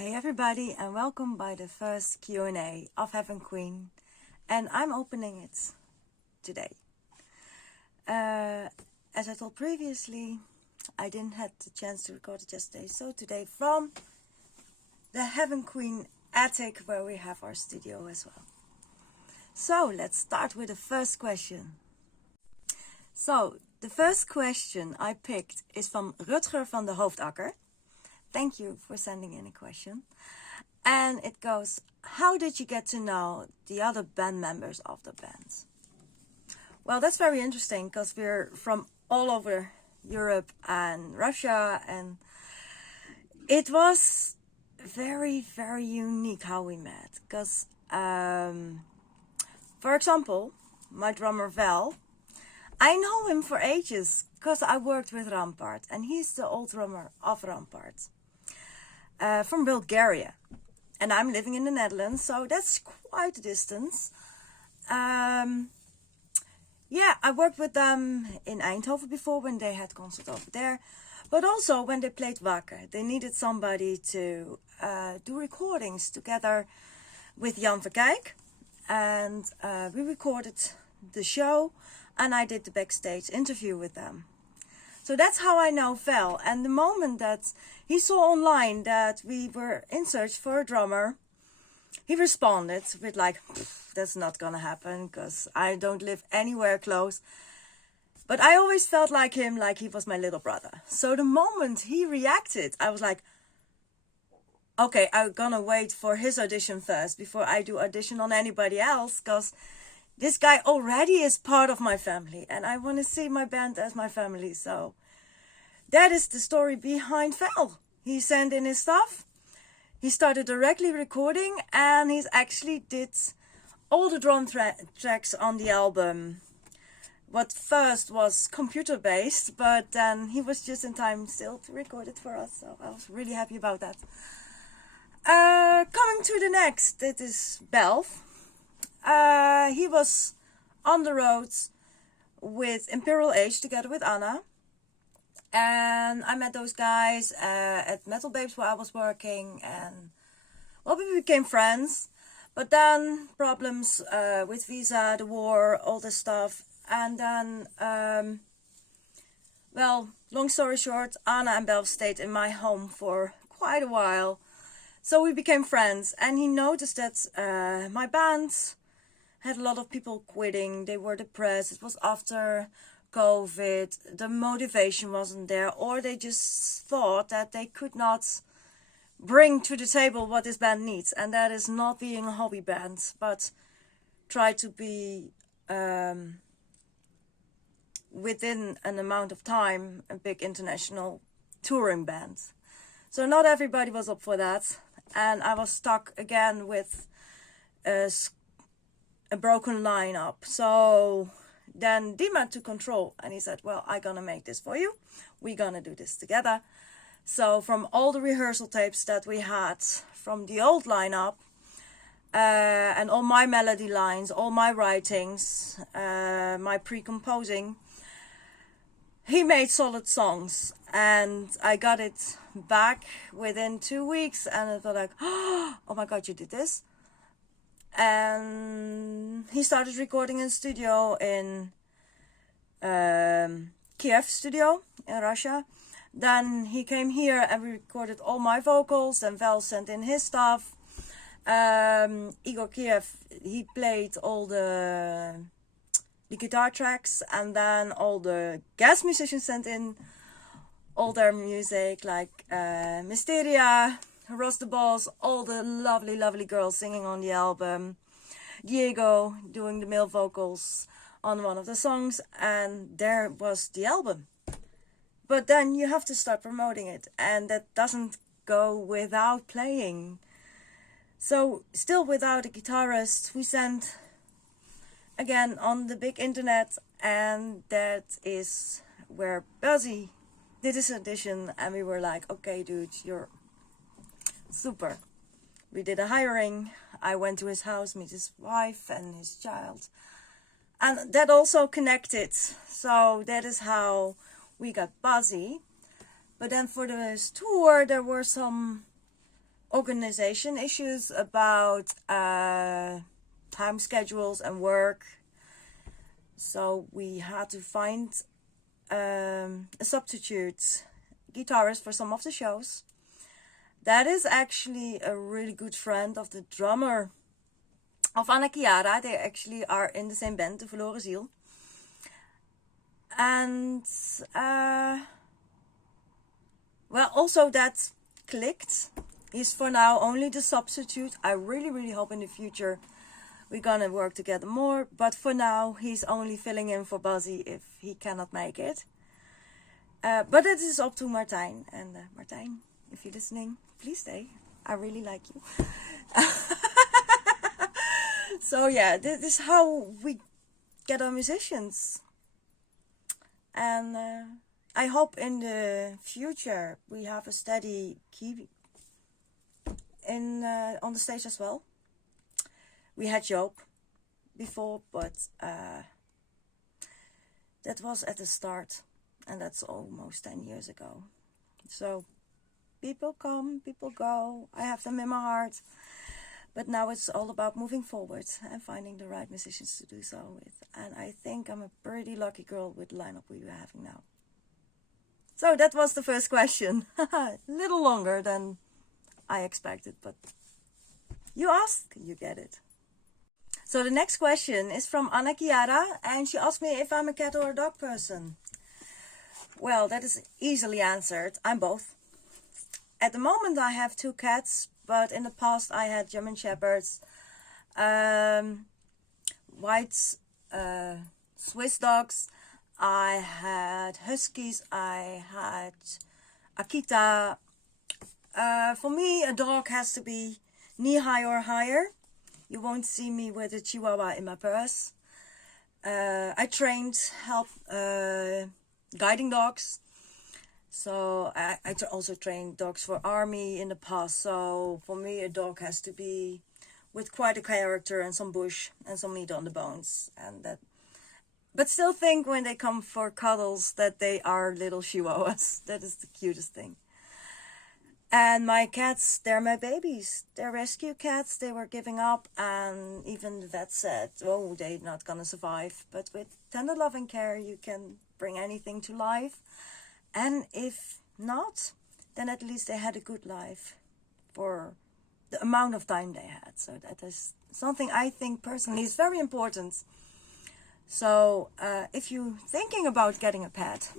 Hey everybody, and welcome by the first Q&A of Heavenqueen, and I'm opening it today. As I told previously, I didn't have the chance to record it yesterday, so today from the Heavenqueen attic where we have our studio as well. So let's start with the first question. So the first question I picked is from Rutger van de Hoofdakker. Thank you for sending in a question. And it goes, how did you get to know the other band members of the band? Well, that's very interesting because we're from all over Europe and Russia, and it was very, very unique how we met. Because, for example, my drummer Val, I know him for ages because I worked with Rampart, and he's the old drummer of Rampart. From Bulgaria, and I'm living in the Netherlands, so that's quite a distance. Yeah, I worked with them in Eindhoven before when they had concert over there, but also when they played Wakker. They needed somebody to do recordings together with Jan Verkijk, and we recorded the show, and I did the backstage interview with them. So that's how I know Val. And the moment that he saw online that we were in search for a drummer, he responded with like, that's not gonna happen because I don't live anywhere close. But I always felt like him, like he was my little brother. So the moment he reacted, I was like, okay, I'm gonna wait for his audition first before I do audition on anybody else, because this guy already is part of my family and I want to see my band as my family. So that is the story behind Val. He sent in his stuff. He started directly recording, and he's actually did all the drum tracks on the album. What first was computer based, but then he was just in time still to record it for us. So I was really happy about that. Coming to the next, it is Belf. He was on the road with Imperial Age together with Anna, and I met those guys at Metal Babes where I was working, and well, we became friends. But then problems with visa, the war, all this stuff, and then well, long story short, Anna and Belf stayed in my home for quite a while, so we became friends. And he noticed that my band had a lot of people quitting. They were depressed. It was after COVID. The motivation wasn't there, or they just thought that they could not bring to the table what this band needs, and that is not being a hobby band, but try to be within an amount of time a big international touring band. So not everybody was up for that, and I was stuck again with a broken lineup. So then Dima took control, and he said, well, I'm gonna make this for you. We're gonna do this together. So from all the rehearsal tapes that we had from the old lineup, and all my melody lines, all my writings, my pre-composing, he made solid songs, and I got it back within 2 weeks, and I thought like, oh my god, you did this. And he started recording in studio in Kiev studio in Russia. Then he came here and we recorded all my vocals. Then Val sent in his stuff. Igor Kiev, he played all the guitar tracks, and then all the guest musicians sent in all their music, like Mistheria, Ross the Boss, all the lovely, lovely girls singing on the album. Diego doing the male vocals on one of the songs, and there was the album. But then you have to start promoting it, and that doesn't go without playing. So still without a guitarist, we sent again on the big internet, and that is where Buzzy did his audition, and we were like, okay dude, you're super. We did a hiring. I went to his house, meet his wife and his child, and that also connected. So that is how we got Buzzy. But then for this tour there were some organization issues about time schedules and work. So we had to find a substitute guitarist for some of the shows. That is actually a really good friend of the drummer of Anna Chiara. They actually are in the same band, the Verloren Ziel. And well, also that clicked. He's for now only the substitute. I really hope in the future we're gonna work together more, but for now he's only filling in for Buzzy if he cannot make it. But it is up to Martijn, and Martijn, if you're listening, please stay. I really like you. So yeah, this is how we get our musicians. And I hope in the future we have a steady key in on the stage as well. We had Joop before, but that was at the start, and that's almost 10 years ago. So people come, people go. I have them in my heart. But now it's all about moving forward and finding the right musicians to do so with. And I think I'm a pretty lucky girl with the lineup we are having now. So that was the first question. A little longer than I expected, but you ask, you get it. So the next question is from Anna Chiara, and she asked me if I'm a cat or a dog person. Well, that is easily answered. I'm both. At the moment I have 2 cats, but in the past I had German Shepherds, white Swiss dogs, I had Huskies, I had Akita. For me, a dog has to be knee-high or higher. You won't see me with a Chihuahua in my purse. I trained guiding dogs. So I also trained dogs for army in the past. So for me, a dog has to be with quite a character and some bush and some meat on the bones. And that, but still think when they come for cuddles that they are little Chihuahuas. That is the cutest thing. And my cats, they're my babies. They're rescue cats. They were giving up, and even the vet said, oh, they're not gonna survive. But with tender love and care, you can bring anything to life. And if not, then at least they had a good life for the amount of time they had. So that is something I think personally is very important. So if you're thinking about getting a pet,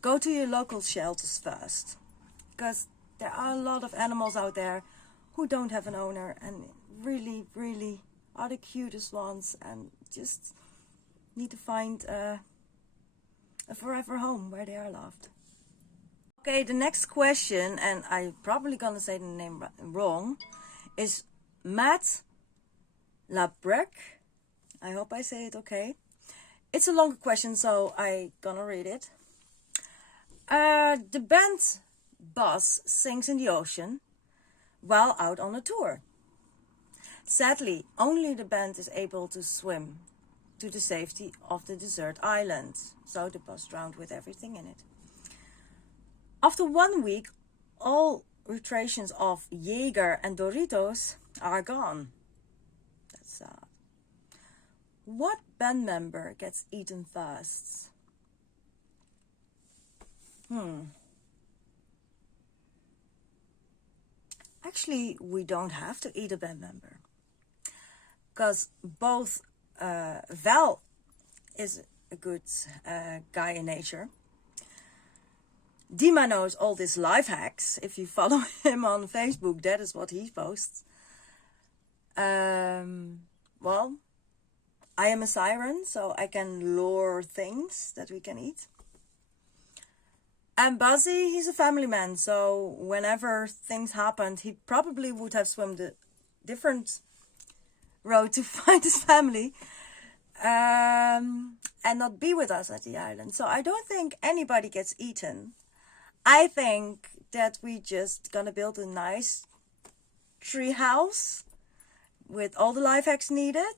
go to your local shelters first. Because there are a lot of animals out there who don't have an owner and really are the cutest ones and just need to find a forever home where they are loved. Okay, the next question, and I'm probably gonna say the name wrong, is Matt Labrec. I hope I say it okay. It's a longer question, so I'm gonna read it. The band Buzz sings in the ocean while out on a tour. Sadly, only the band is able to swim to the safety of the desert island, so the bus drowned with everything in it. After 1 week, all rations of Jaeger and Doritos are gone. That's sad. What band member gets eaten first? Actually, we don't have to eat a band member. Because both Val is a good guy in nature. Dima knows all these life hacks. If you follow him on Facebook, that is what he posts. Well, I am a siren, so I can lure things that we can eat. And Buzzy, he's a family man, so whenever things happened, he probably would have swum the different road to find his family. And not be with us at the island. So I don't think anybody gets eaten. I think that we just gonna build a nice tree house with all the life hacks needed.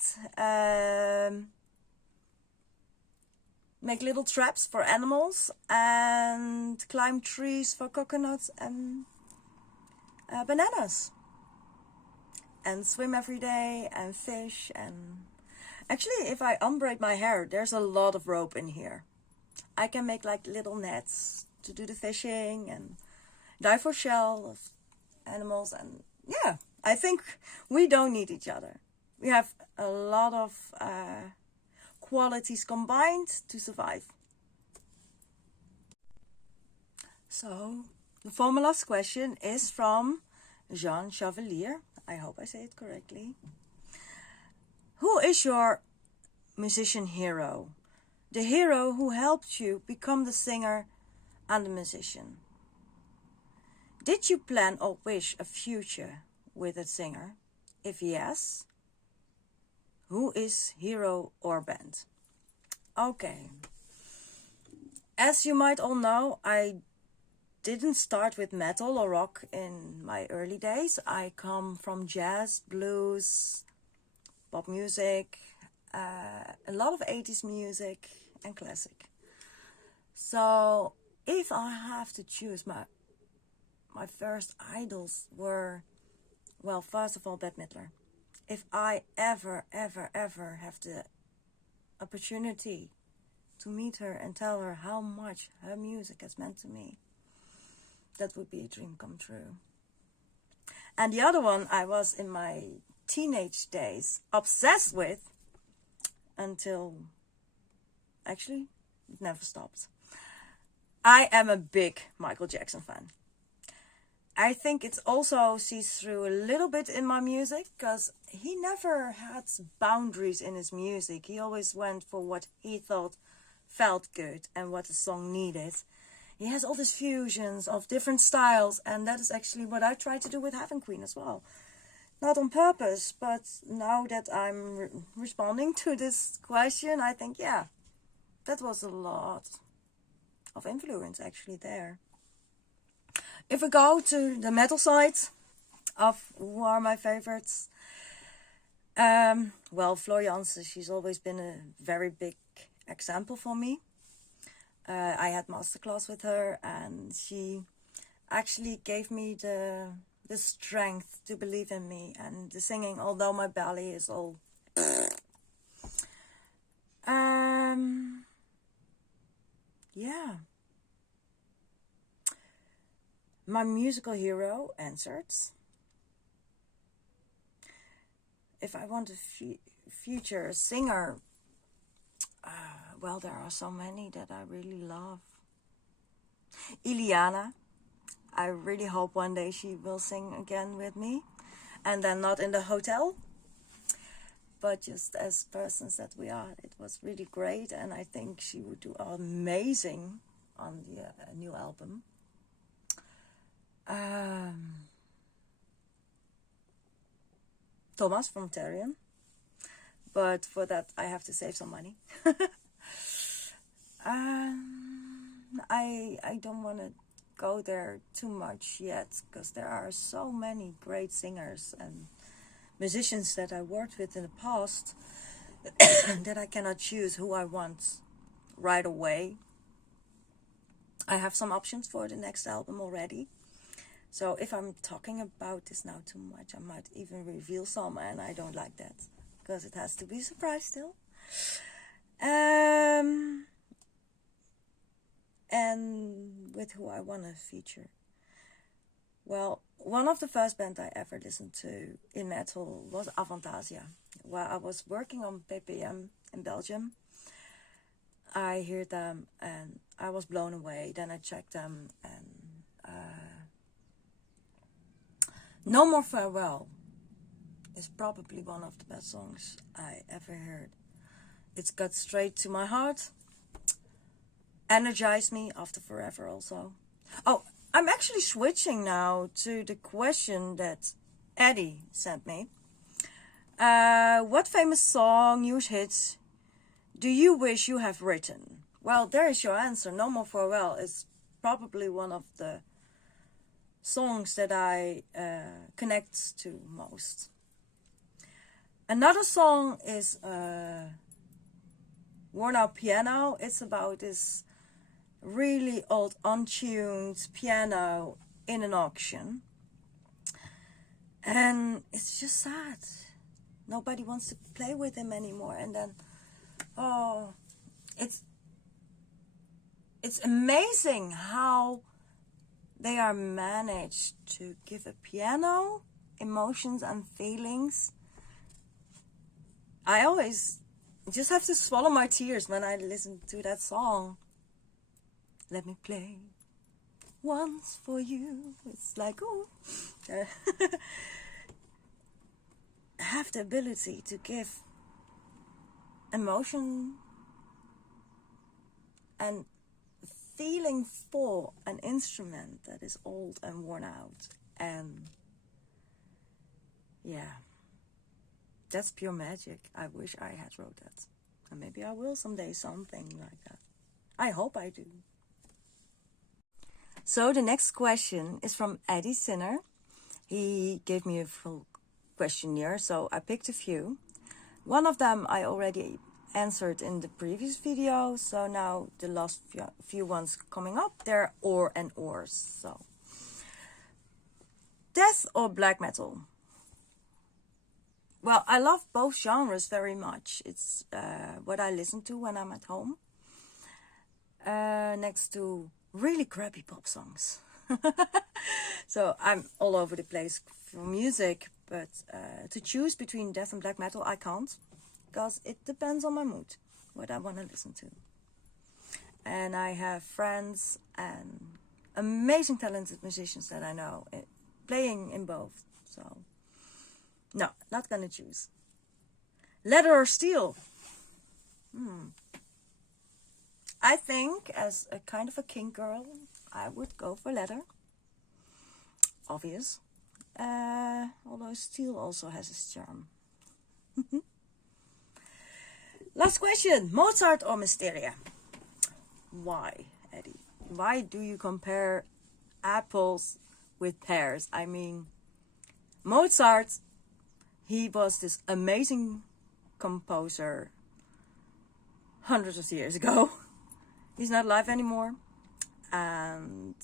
Make little traps for animals and climb trees for coconuts and bananas. and swim every day and fish. And actually, if I unbraid my hair, there's a lot of rope in here. I can make like little nets to do the fishing and dive for shell of animals. And yeah, I think we don't need each other. We have a lot of qualities combined to survive. So the formula's question is from Jean Chevalier. I hope I say it correctly. Who is your musician hero? The hero who helped you become the singer and the musician. Did you plan or wish a future with a singer? If yes, who is hero or band? Okay. As you might all know, I didn't start with metal or rock in my early days. I come from jazz, blues, pop music, a lot of 80s music and classic. So if I have to choose, my first idols were, well, first of all, Bette Midler. If I ever have the opportunity to meet her and tell her how much her music has meant to me, that would be a dream come true. And the other one I was in my teenage days obsessed with until, actually, it never stopped. I am a big Michael Jackson fan. I think it's also sees through a little bit in my music because he never had boundaries in his music. He always went for what he thought felt good and what the song needed. He has all these fusions of different styles, and that is actually what I try to do with Heavenqueen as well. Not on purpose, but now that I'm responding to this question, I think, yeah, that was a lot of influence actually there. If we go to the metal side of who are my favorites, well, Floor Jansen, she's always been a very big example for me. I had masterclass with her, and she actually gave me the strength to believe in me and the singing, although my belly is all yeah. My musical hero answered. If I want to feature a singer, well, there are so many that I really love. Iliana. I really hope one day she will sing again with me. And then not in the hotel, but just as persons that we are. It was really great, and I think she would do amazing on the new album. Thomas from Therion. But for that, I have to save some money. I don't want to go there too much yet, because there are so many great singers and musicians that I worked with in the past that I cannot choose who I want right away. I have some options for the next album already. So if I'm talking about this now too much, I might even reveal some, and I don't like that, because it has to be a surprise still. And with who I want to feature. Well, one of the first bands I ever listened to in metal was Avantasia. While I was working on PPM in Belgium, I heard them and I was blown away. Then I checked them, and No More Farewell is probably one of the best songs I ever heard. It's got straight to my heart. Energized me after forever also. Oh, I'm actually switching now to the question that Eddie sent me. What famous song, news hits, do you wish you have written? Well, there is your answer. No More Farewell is probably one of the songs that I connect to most. Another song is Worn Out Piano. It's about this really old, untuned piano in an auction. And it's just sad. Nobody wants to play with him anymore. And then, oh, it's amazing how they are managed to give a piano emotions and feelings. I always just have to swallow my tears when I listen to that song. Let me play once for you. It's like, oh, have the ability to give emotion and feeling for an instrument that is old and worn out. And yeah, that's pure magic. I wish I had wrote that. And maybe I will someday, something like that. I hope I do. So the next question is from Eddie Sinner. He gave me a full questionnaire, so I picked a few. One of them I already answered in the previous video, so now the last few ones coming up, they're or and ors. So, death or black metal? Well, I love both genres very much. It's what I listen to when I'm at home, next to really crappy pop songs. So I'm all over the place for music, but to choose between death and black metal, I can't, because it depends on my mood, what I want to listen to. And I have friends and amazing talented musicians that I know playing in both. So no, not gonna choose. Leather or steel? I think as a kind of a kink girl, I would go for leather. Obvious. Although steel also has its charm. Last question. Mozart or Mistheria? Why, Eddie? Why do you compare apples with pears? I mean, Mozart, he was this amazing composer hundreds of years ago. He's not alive anymore. And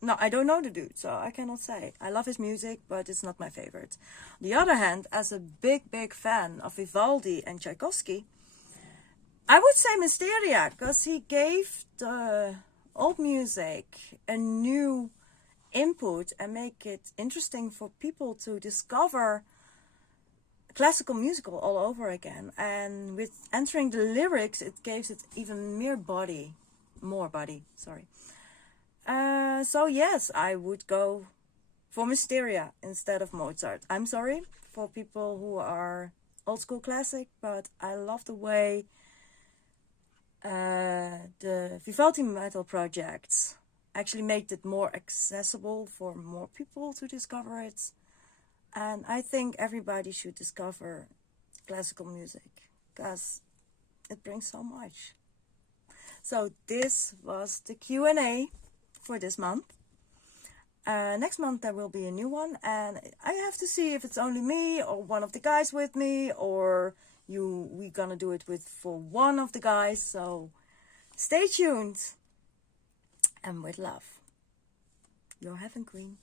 no, I don't know the dude, so I cannot say. I love his music, but it's not my favorite. On the other hand, as a big fan of Vivaldi and Tchaikovsky, I would say Mysteria, because he gave the old music a new input and make it interesting for people to discover classical musical all over again. And with entering the lyrics, it gives it even more body. So yes, I would go for Mysteria instead of Mozart. I'm sorry for people who are old school classic, but I love the way the Vivaldi metal projects actually made it more accessible for more people to discover it. And I think everybody should discover classical music, because it brings so much. So this was the Q&A for this month. Next month there will be a new one, and I have to see if it's only me or one of the guys with me, or we're gonna do it for one of the guys. So stay tuned, and with love, your Heavenqueen.